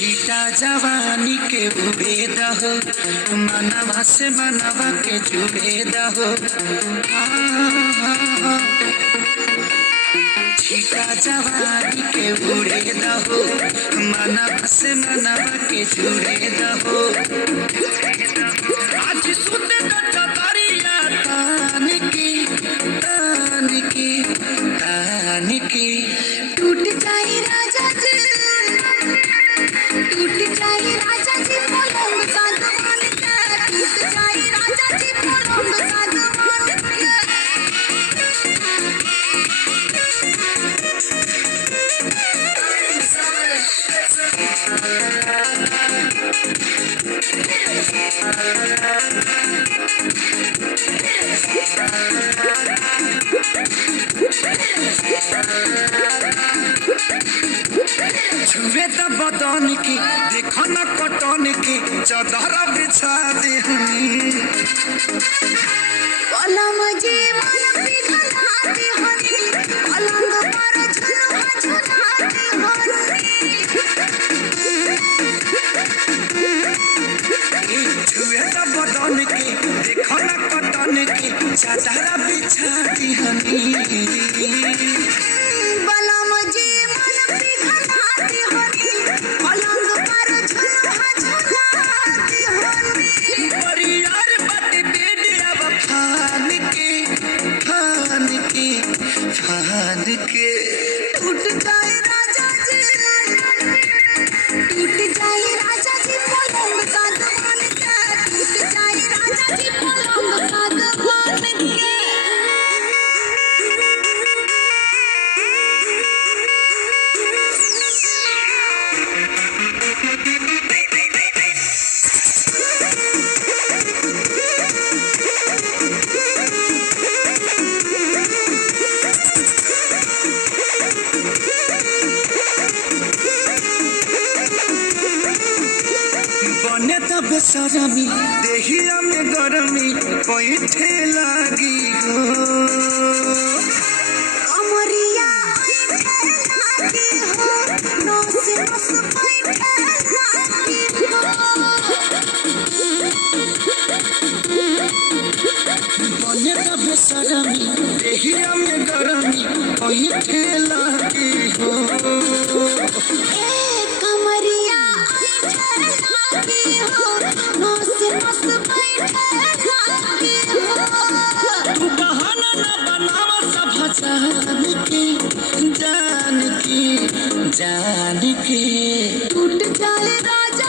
छीटा जवानी के उबेद हो, मनवा से मनवा के जुबेद हो। छीटा जवानी के उड़ेद हो, मनवा से मनवा के जुड़ेद हो। आज सुते चतरिया तान की तान की तान की। टूट जाए राजा जी, टूट जाए राजा जी पलंग सागवान के, टूट जाए राजा जी पलंग सागवान के। छुए त बदन की देखो न कटन की, चदर बिछा देहनी। पलंग जी मन पिघलाते हनी, पलंग पर झुलुआ झुलाते हनी। छुए त बदन की देखो न कटन की, चदर बिछा देहनी। पलंग जी मन पिघलाते हनी, पलंग पर झुलुआ झुलाते हनी। परियार बट बेड अब फान के फान के फान के। टूट जाए राजा जी, टूट जाए राजा जी पलंग सागवान के, टूट जाए राजा जी पलंग सागवान के। बने त बेसरमी देहिया में गरमी पैठे लागी हो। कमरिया ऐठे लागी हो, नस नस पैठे लागी हो। बने त बेसरमी देहिया में गरमी पैठे लागी हो। कमरिया ऐठे लागी हो, नस नस पैठे लागी हो। तू बहाना न बनावा सब जान के जान के जान के। टूट जाए राजा